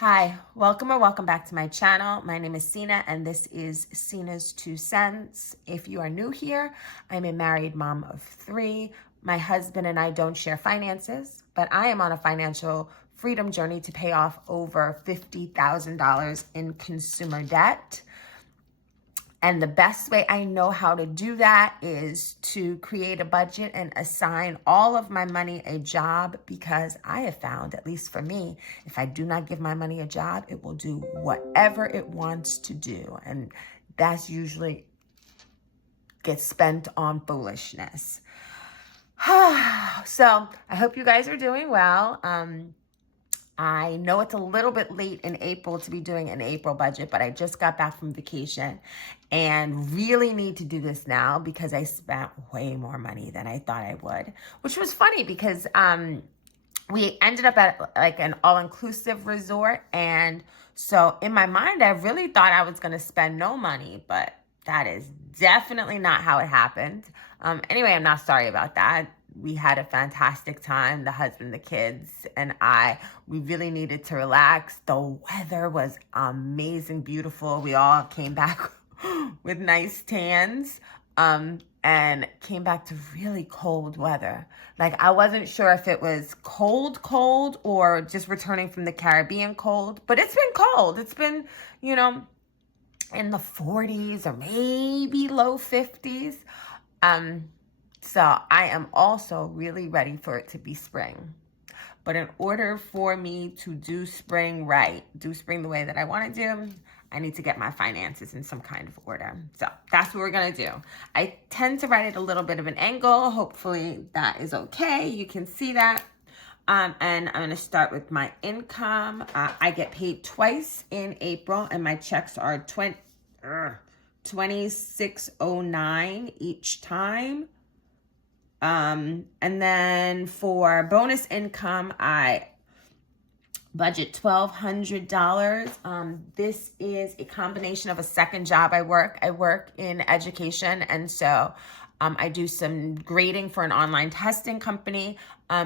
Hi, welcome or welcome back to my channel. My name is Sina and this is Sina's 2 Cents. If you are new here, I'm a married mom of 3. My husband and I don't share finances, but I am on a financial freedom journey to pay off over $50,000 in consumer debt. And the best way I know how to do that is to create a budget and assign all of my money a job, because I have found, at least for me, if I do not give my money a job, it will do whatever it wants to do. And that's usually gets spent on foolishness. So I hope you guys are doing well. I know it's a little bit late in April to be doing an April budget, but I just got back from vacation and really need to do this now because I spent way more money than I thought I would, which was funny because we ended up at like an all-inclusive resort. And so in my mind, I really thought I was going to spend no money, but that is definitely not how it happened. Anyway, I'm not sorry about that. We had a fantastic time, the husband, the kids, and we really needed to relax. The weather was amazing, beautiful. We all came back with nice tans, and came back to really cold weather. Like, I wasn't sure if it was cold or just returning from the Caribbean cold, but it's been cold. It's been, in the 40s or maybe low 50s. So I am also really ready for it to be spring. But in order for me to do spring right, do spring the way that I want to do, I need to get my finances in some kind of order. So that's what we're going to do. I tend to write it a little bit of an angle. Hopefully that is okay. You can see that. And I'm going to start with my income. I get paid twice in April, and my checks are $26.09 each time. And then for bonus income, I budget $1,200. This is a combination of a second job I work. I work in education, and so I do some grading for an online testing company.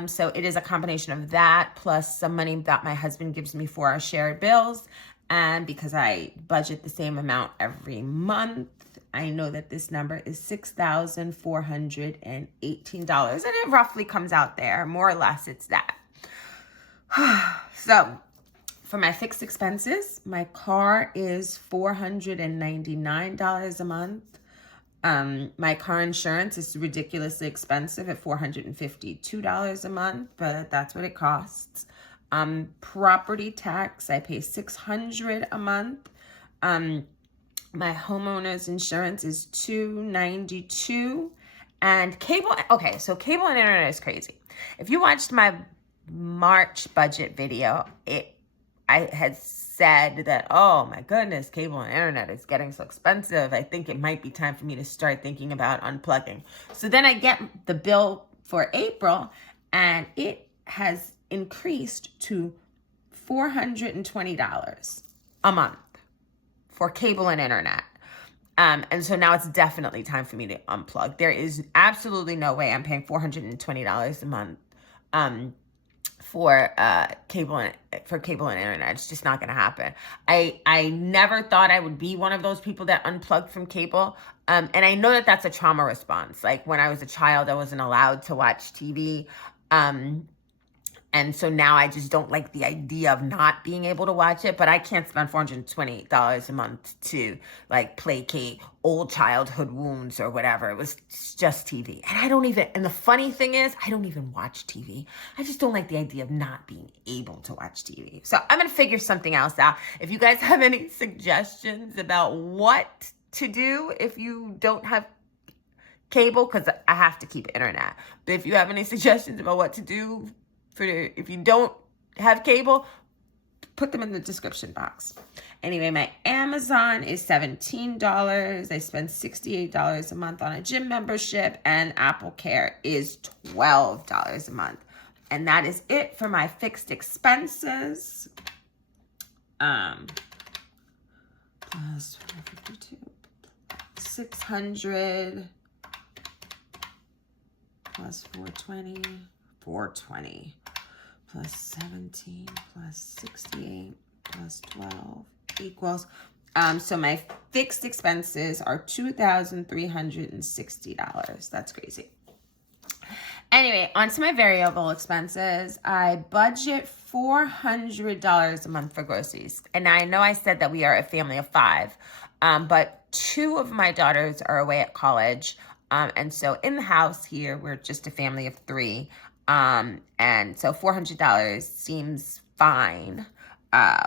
So it is a combination of that plus some money that my husband gives me for our shared bills. And because I budget the same amount every month, I know that this number is $6,418, and it roughly comes out there. More or less, it's that. So for my fixed expenses, my car is $499 a month. My car insurance is ridiculously expensive at $452 a month, but that's what it costs. Property tax, I pay $600 a month. My homeowner's insurance is $292. And cable, okay, so cable and internet is crazy. If you watched my March budget video, I had said that, oh my goodness, cable and internet is getting so expensive. I think it might be time for me to start thinking about unplugging. So then I get the bill for April, and it has increased to $420 a month for cable and internet. And so now it's definitely time for me to unplug. There is absolutely no way I'm paying $420 a month for cable and internet. It's just not going to happen. I never thought I would be one of those people that unplugged from cable. And I know that that's a trauma response. Like, when I was a child, I wasn't allowed to watch TV. And so now I just don't like the idea of not being able to watch it, but I can't spend $420 a month to like placate old childhood wounds or whatever. It was just TV. And the funny thing is, I don't even watch TV. I just don't like the idea of not being able to watch TV. So I'm going to figure something else out. If you guys have any suggestions about what to do if you don't have cable, because I have to keep internet, but if you have any suggestions about what to do if you don't have cable, put them in the description box. Anyway, my Amazon is $17. I spend $68 a month on a gym membership, and Apple Care is $12 a month. And that is it for my fixed expenses. Plus 452, 600 plus 420 plus 17 plus 68 plus 12 equals, so my fixed expenses are $2,360. That's crazy. Anyway, on to my variable expenses. I budget $400 a month for groceries. And I know I said that we are a family of 5, but 2 of my daughters are away at college. And so in the house here, we're just a family of 3. And so $400 seems fine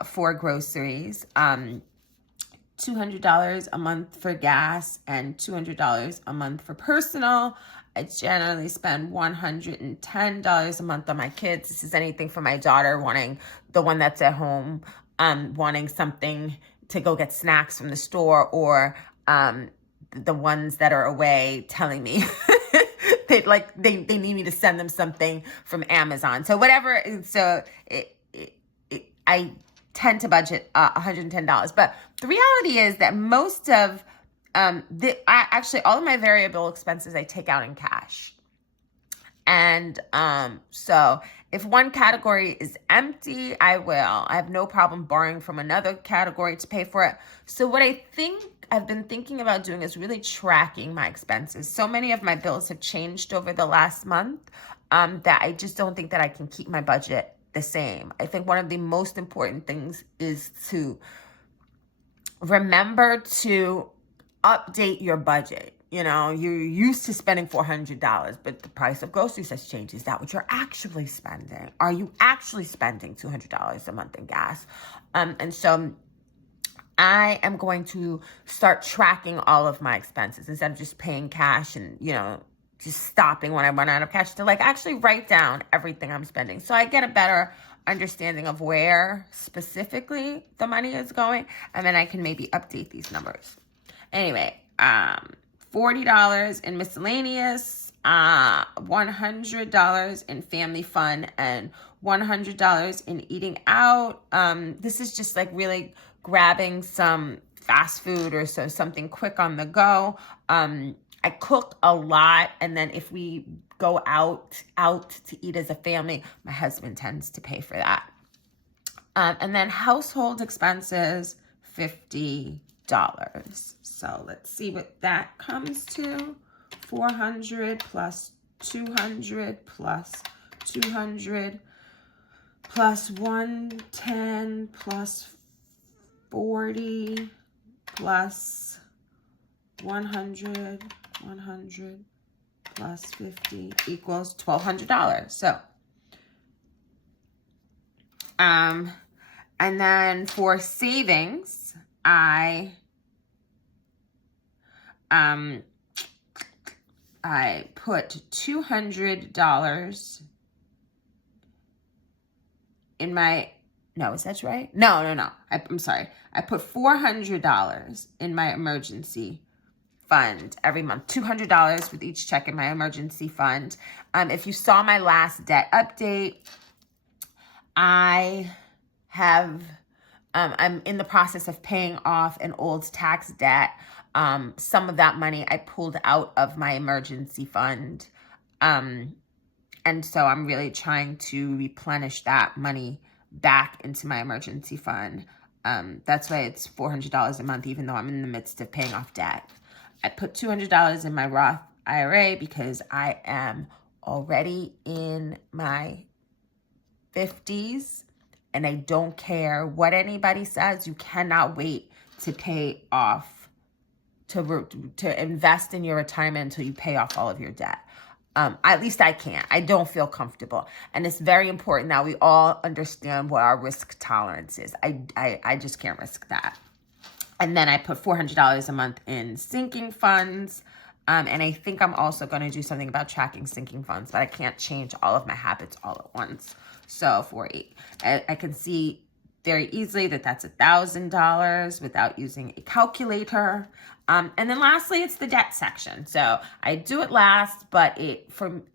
for groceries. $200 a month for gas and $200 a month for personal. I generally spend $110 a month on my kids. This is anything from my daughter wanting, the one that's at home, wanting something to go get snacks from the store, or the ones that are away telling me they need me to send them something from Amazon. So whatever. So I tend to budget $110. But the reality is that most of actually all of my variable expenses I take out in cash. And so if one category is empty, I have no problem borrowing from another category to pay for it. So what I think I've been thinking about doing is really tracking my expenses. So many of my bills have changed over the last month that I just don't think that I can keep my budget the same. I think one of the most important things is to remember to update your budget. You know, you're used to spending $400, but the price of groceries has changed. Is that what you're actually spending? Are you actually spending $200 a month in gas? And so I am going to start tracking all of my expenses instead of just paying cash and, just stopping when I run out of cash, to actually write down everything I'm spending. So I get a better understanding of where specifically the money is going, and then I can maybe update these numbers. Anyway, $40 in miscellaneous, $100 in family fun, and $100 in eating out. This is just really grabbing some fast food or something quick on the go. I cook a lot, and then if we go out to eat as a family, my husband tends to pay for that. And then household expenses, $50. So let's see what that comes to. 400 plus 200 plus 200 plus 110 plus 40 plus 100 plus 50 equals $1,200. So, and then for savings, I put $200 in my, no, is that right? No. I'm sorry. I put $400 in my emergency fund every month. $200 with each check in my emergency fund. If you saw my last debt update, I have, I'm in the process of paying off an old tax debt. Some of that money I pulled out of my emergency fund. And so I'm really trying to replenish that money back into my emergency fund. That's why it's $400 a month, even though I'm in the midst of paying off debt. I put $200 in my Roth IRA because I am already in my 50s and I don't care what anybody says. You cannot wait to pay off, to invest in your retirement until you pay off all of your debt. At least I can't. I don't feel comfortable. And it's very important that we all understand what our risk tolerance is. I just can't risk that. And then I put $400 a month in sinking funds. And I think I'm also going to do something about tracking sinking funds, but I can't change all of my habits all at once. So I can see very easily that that's $1,000 without using a calculator. And then lastly, it's the debt section. So I do it last, but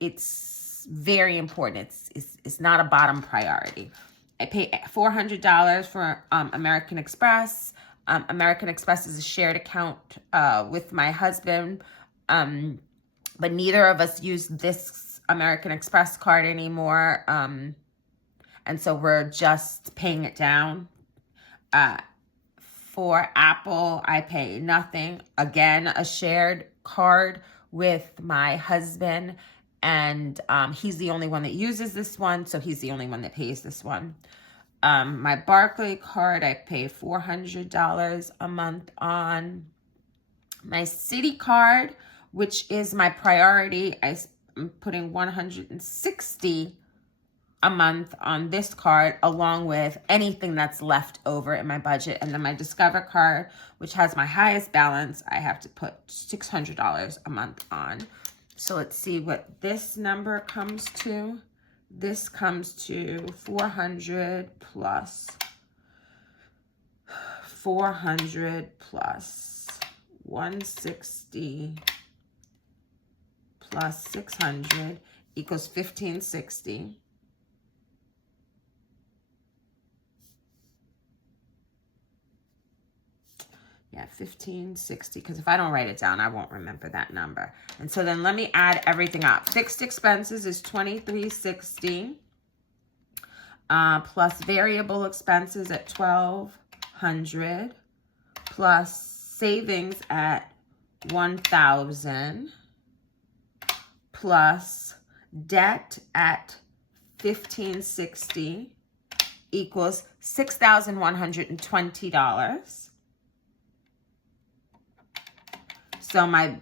it's very important. It's not a bottom priority. I pay $400 for American Express. American Express is a shared account with my husband, but neither of us use this American Express card anymore. And so we're just paying it down. For Apple, I pay nothing. Again, a shared card with my husband, and he's the only one that uses this one, so he's the only one that pays this one. My Barclay card, I pay $400 a month on. My Citi card, which is my priority, I'm putting $160 a month on this card, along with anything that's left over in my budget. And then my Discover card, which has my highest balance, I have to put $600 a month on. So let's see what this number comes to. This comes to 400 plus 400 plus 160 plus 600 equals 1560. Yeah, 1560, because if I don't write it down, I won't remember that number. And so then let me add everything up. Fixed expenses is 2360, plus variable expenses at 1200, plus savings at 1000, plus debt at 1560 equals $6,120. So my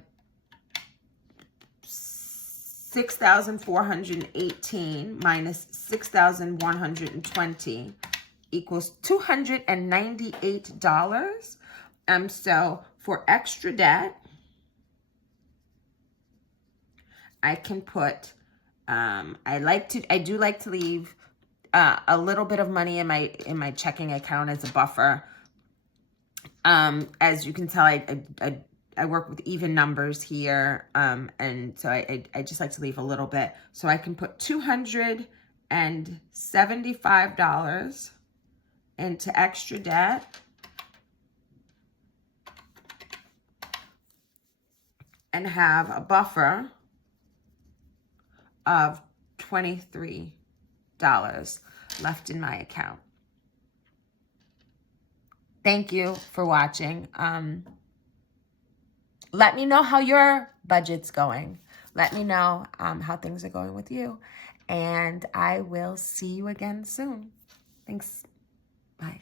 6,418 minus 6,120 equals $298. So for extra debt, I can put, I do like to leave a little bit of money in my checking account as a buffer. As you can tell, I work with even numbers here, and so I just like to leave a little bit. So I can put $275 into extra debt and have a buffer of $23 left in my account. Thank you for watching. Let me know how your budget's going. Let me know how things are going with you. And I will see you again soon. Thanks. Bye.